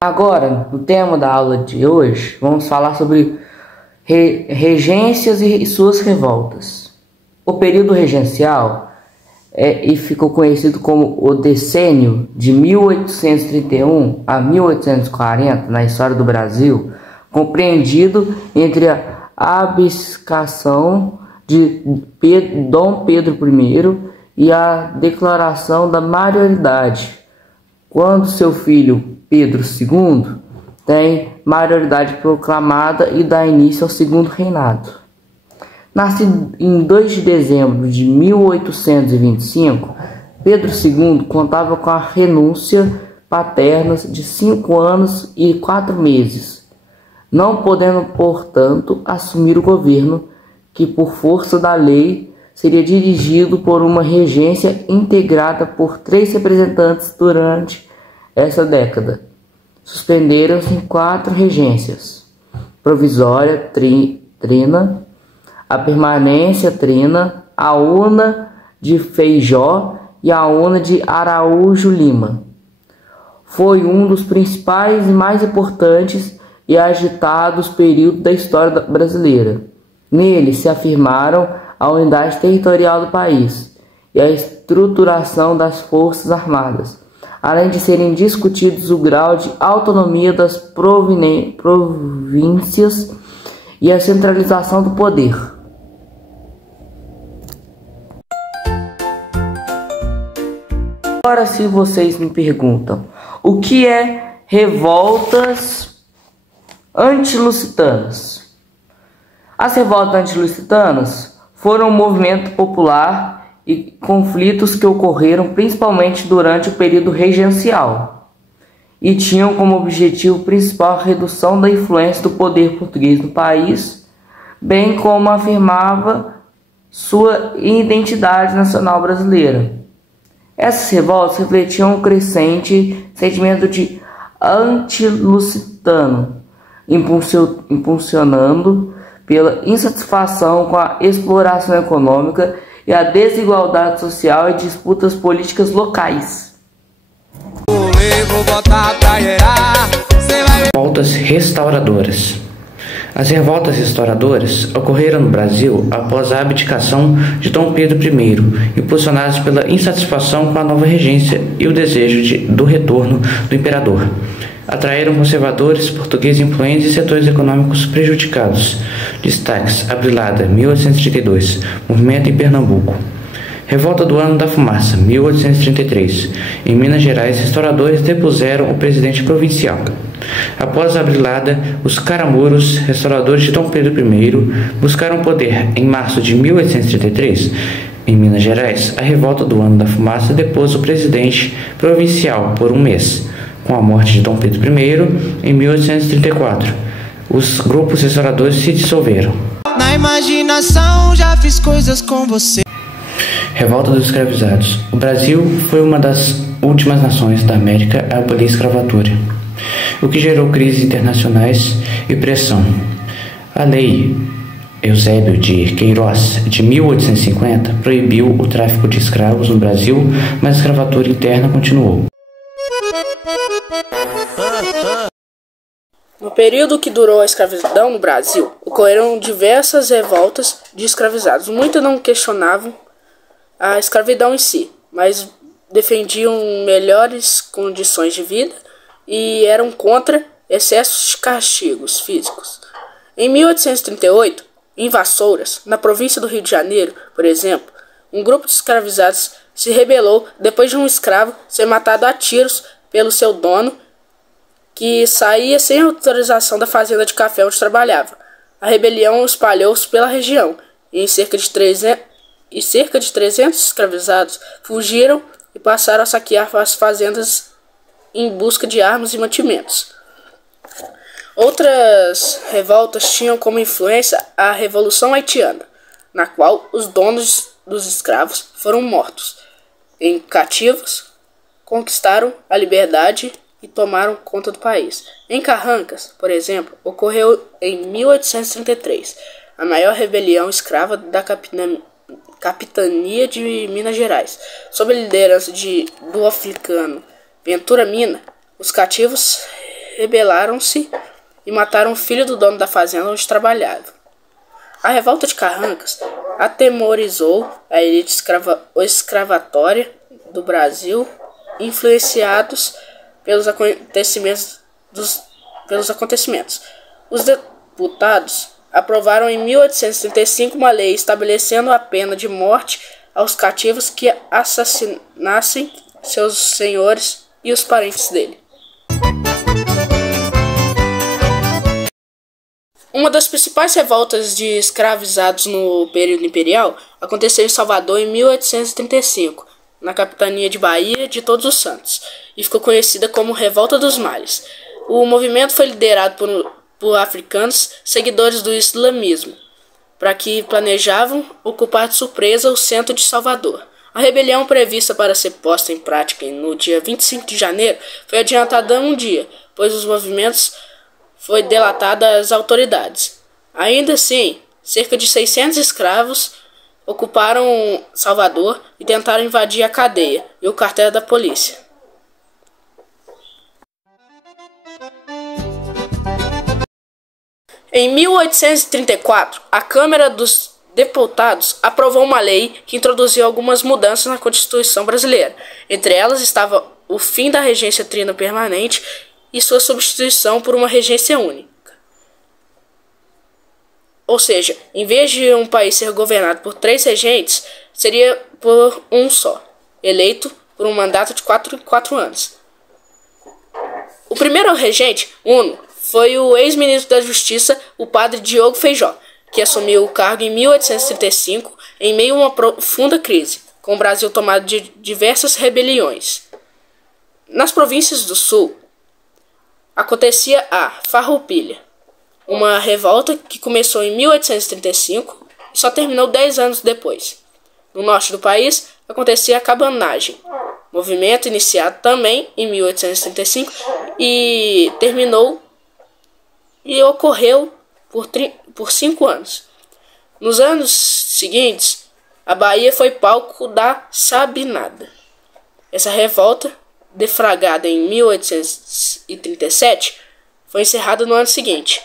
Agora, no tema da aula de hoje, vamos falar sobre regências e suas revoltas. O período regencial ficou conhecido como o decênio de 1831 a 1840 na história do Brasil, compreendido entre a abdicação de Dom Pedro I e a declaração da maioridade, quando seu filho Pedro II tem maioridade proclamada e dá início ao segundo reinado. Nascido em 2 de dezembro de 1825, Pedro II contava com a renúncia paterna de 5 anos e 4 meses, não podendo, portanto, assumir o governo, que por força da lei seria dirigido por uma regência integrada por 3 representantes durante essa década. Suspenderam-se em 4 regências: provisória, trina, a permanência, trina, a una de Feijó e a una de Araújo Lima. Foi um dos principais e mais importantes e agitados períodos da história brasileira. Nele se afirmaram a unidade territorial do país e a estruturação das Forças Armadas, além de serem discutidos o grau de autonomia das províncias e a centralização do poder. Agora, se vocês me perguntam, o que é revoltas antilusitanas? As revoltas antilusitanas foram um movimento popular e conflitos que ocorreram principalmente durante o período regencial e tinham como objetivo principal a redução da influência do poder português no país, bem como afirmava sua identidade nacional brasileira. Essas revoltas refletiam um crescente sentimento de antilusitano, impulsionando pela insatisfação com a exploração econômica e a desigualdade social e disputas políticas locais. Revoltas restauradoras. As revoltas restauradoras ocorreram no Brasil após a abdicação de Dom Pedro I, impulsionadas pela insatisfação com a nova regência e o desejo do retorno do imperador. Atraíram conservadores, portugueses influentes e setores econômicos prejudicados. Destaques: Abrilada, 1832, movimento em Pernambuco. Revolta do Ano da Fumaça, 1833. Em Minas Gerais, restauradores depuseram o presidente provincial. Após a Abrilada, os caramuros, restauradores de Dom Pedro I, buscaram poder. Em março de 1833, em Minas Gerais, a Revolta do Ano da Fumaça depôs o presidente provincial por um mês. Com a morte de Dom Pedro I, em 1834, os grupos restauradores se dissolveram. Na imaginação já fiz coisas com você. Revolta dos escravizados. O Brasil foi uma das últimas nações da América a abolir a escravatura, o que gerou crises internacionais e pressão. A lei Eusébio de Queiroz, de 1850, proibiu o tráfico de escravos no Brasil, mas a escravatura interna continuou. No período que durou a escravidão no Brasil, ocorreram diversas revoltas de escravizados. Muitos não questionavam a escravidão em si, mas defendiam melhores condições de vida e eram contra excessos de castigos físicos. Em 1838, em Vassouras, na província do Rio de Janeiro, por exemplo, um grupo de escravizados se rebelou depois de um escravo ser matado a tiros pelo seu dono, que saía sem autorização da fazenda de café onde trabalhava. A rebelião espalhou-se pela região e cerca de 300 escravizados fugiram e passaram a saquear as fazendas em busca de armas e mantimentos. Outras revoltas tinham como influência a Revolução Haitiana, na qual os donos dos escravos foram mortos em cativos conquistaram a liberdade e tomaram conta do país. Em Carrancas, por exemplo, ocorreu em 1833 a maior rebelião escrava da capitania de Minas Gerais. Sob a liderança do africano Ventura Mina, os cativos rebelaram-se e mataram o filho do dono da fazenda onde trabalhava. A revolta de Carrancas atemorizou a elite escravatória do Brasil, influenciados pelos acontecimentos. Os deputados aprovaram em 1835 uma lei estabelecendo a pena de morte aos cativos que assassinassem seus senhores e os parentes dele. Uma das principais revoltas de escravizados no período imperial aconteceu em Salvador em 1835, na capitania de Bahia de Todos os Santos, e ficou conhecida como Revolta dos Males. O movimento foi liderado por africanos seguidores do islamismo, para que planejavam ocupar de surpresa o centro de Salvador. A rebelião, prevista para ser posta em prática no dia 25 de janeiro, foi adiantada um dia, pois os movimentos foi delatada às autoridades. Ainda assim, cerca de 600 escravos ocuparam Salvador e tentaram invadir a cadeia e o quartel da polícia. Em 1834, a Câmara dos Deputados aprovou uma lei que introduziu algumas mudanças na Constituição brasileira. Entre elas estava o fim da regência trina permanente e sua substituição por uma regência única. Ou seja, em vez de um país ser governado por 3 regentes, seria por um só, eleito por um mandato de 4 anos. O primeiro regente, Uno, foi o ex-ministro da Justiça, o padre Diogo Feijó, que assumiu o cargo em 1835, em meio a uma profunda crise, com o Brasil tomado de diversas rebeliões. Nas províncias do Sul, acontecia a Farroupilha, uma revolta que começou em 1835 e só terminou 10 anos depois. No norte do país, acontecia a Cabanagem, movimento iniciado também em 1835 e ocorreu por 5 anos. Nos anos seguintes, a Bahia foi palco da Sabinada. Essa revolta, deflagrada em 1837, foi encerrada no ano seguinte.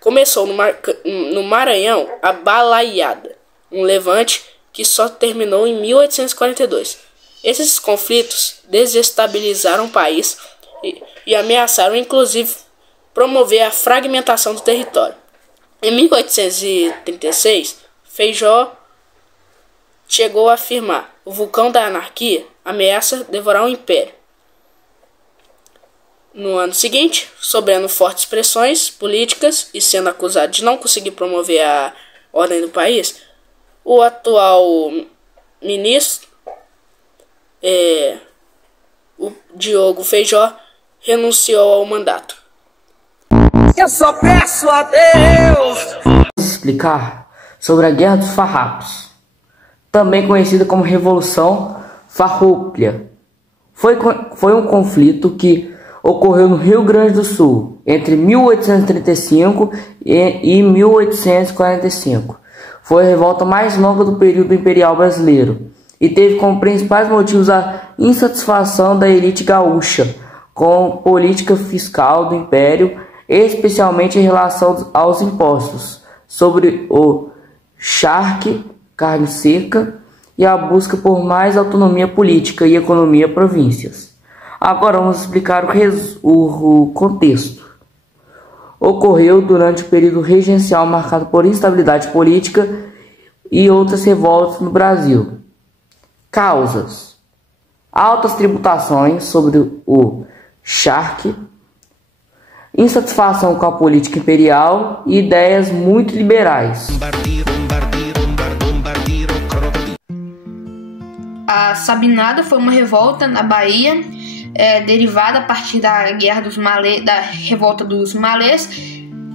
Começou no Maranhão a Balaiada, um levante que só terminou em 1842. Esses conflitos desestabilizaram o país e ameaçaram inclusive promover a fragmentação do território. Em 1836, Feijó chegou a afirmar: o vulcão da anarquia ameaça devorar o império. No ano seguinte, sofrendo fortes pressões políticas e sendo acusado de não conseguir promover a ordem do país, o atual ministro, o Diogo Feijó, renunciou ao mandato. Eu só peço a Deus. Vamos explicar sobre a Guerra dos Farrapos, também conhecida como Revolução Farroupilha. Foi um conflito que ocorreu no Rio Grande do Sul entre 1835 e 1845. Foi a revolta mais longa do período imperial brasileiro e teve como principais motivos a insatisfação da elite gaúcha com a política fiscal do império, especialmente em relação aos impostos sobre o charque, carne seca, e a busca por mais autonomia política e economia províncias. Agora vamos explicar o contexto. Ocorreu durante o período regencial marcado por instabilidade política e outras revoltas no Brasil. Causas: altas tributações sobre o charque, insatisfação com a política imperial e ideias muito liberais. A Sabinada foi uma revolta na Bahia, derivada a partir da Guerra dos Malês, da revolta dos Malês,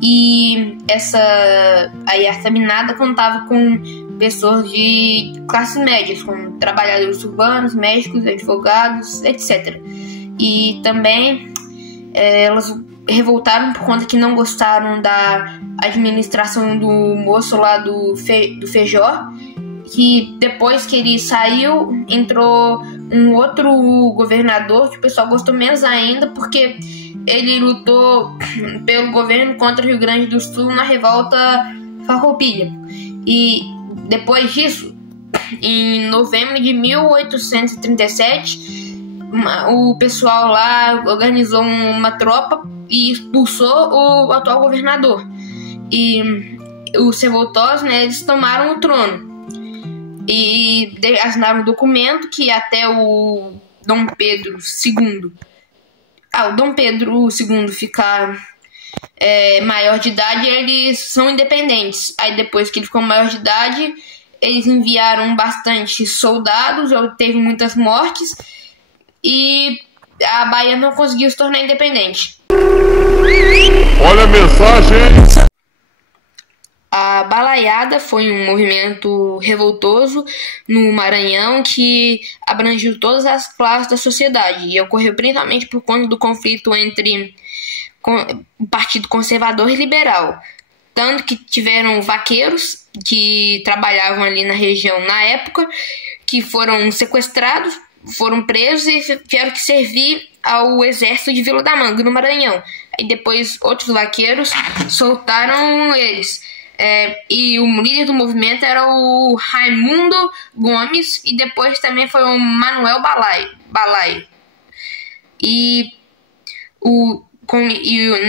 e a Sabinada contava com pessoas de classes médias, como trabalhadores urbanos, médicos, advogados, etc. E também elas revoltaram por conta que não gostaram da administração do moço lá do Feijó, que depois que ele saiu, entrou um outro governador que o pessoal gostou menos ainda, porque ele lutou pelo governo contra o Rio Grande do Sul na revolta Farroupilha. E depois disso, em novembro de 1837, o pessoal lá organizou uma tropa e expulsou o atual governador. E os revoltosos, né, eles tomaram o trono e assinaram um documento que até o Dom Pedro II, o Dom Pedro II ficar maior de idade, eles são independentes. Aí depois que ele ficou maior de idade, eles enviaram bastante soldados, teve muitas mortes, e a Bahia não conseguiu se tornar independente. Olha a mensagem! A Balaiada foi um movimento revoltoso no Maranhão que abrangiu todas as classes da sociedade e ocorreu principalmente por conta do conflito entre o Partido Conservador e Liberal. Tanto que tiveram vaqueiros que trabalhavam ali na região na época, que foram sequestrados, foram presos e tiveram que servir ao exército de Vila da Manga, no Maranhão. Aí depois outros vaqueiros soltaram eles. E o líder do movimento era o Raimundo Gomes, e depois também foi o Manuel Balai.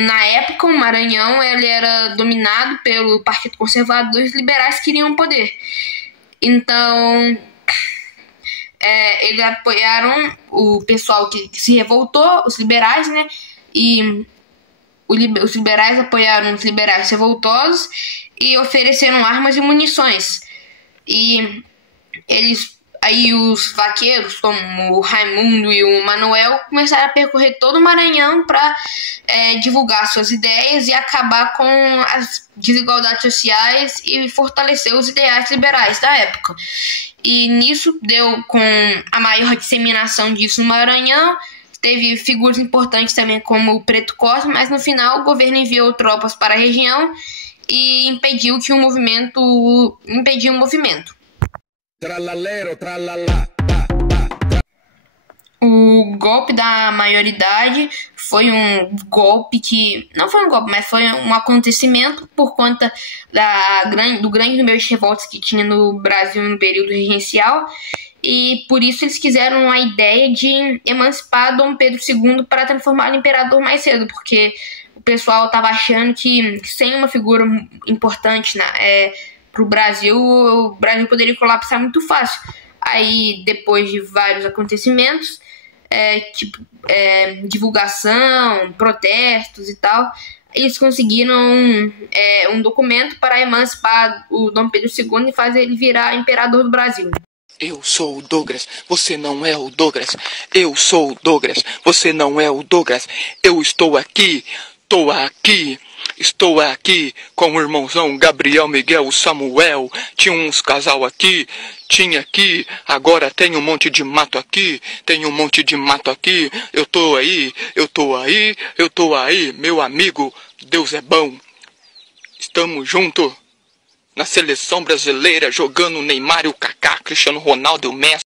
Na época o Maranhão ele era dominado pelo Partido Conservador, e os liberais queriam poder. Então eles apoiaram o pessoal que se revoltou, os liberais, né? E os liberais apoiaram os liberais revoltosos e ofereceram armas e munições. E aí os vaqueiros, como o Raimundo e o Manuel, começaram a percorrer todo o Maranhão para divulgar suas ideias e acabar com as desigualdades sociais e fortalecer os ideais liberais da época. E nisso deu com a maior disseminação disso no Maranhão. Teve figuras importantes também como o Preto Costa, mas no final o governo enviou tropas para a região e impediu o movimento. O golpe da maioridade foi um golpe que... Não foi um golpe, mas foi um acontecimento por conta do grande número de revoltas que tinha no Brasil no período regencial. E por isso eles quiseram a ideia de emancipar Dom Pedro II para transformá-lo em imperador mais cedo, porque o pessoal estava achando que sem uma figura importante para o Brasil poderia colapsar muito fácil. Aí, depois de vários acontecimentos, divulgação, protestos e tal, eles conseguiram um documento para emancipar o Dom Pedro II e fazer ele virar imperador do Brasil. Eu sou o Douglas, você não é o Douglas. Eu sou o Douglas, você não é o Douglas. Eu estou aqui com o irmãozão Gabriel, Miguel, Samuel. Tinha uns casal aqui, agora tem um monte de mato aqui, Eu tô aí, meu amigo, Deus é bom. Estamos juntos na seleção brasileira, jogando Neymar e o Kaká, Cristiano Ronaldo e o Messi.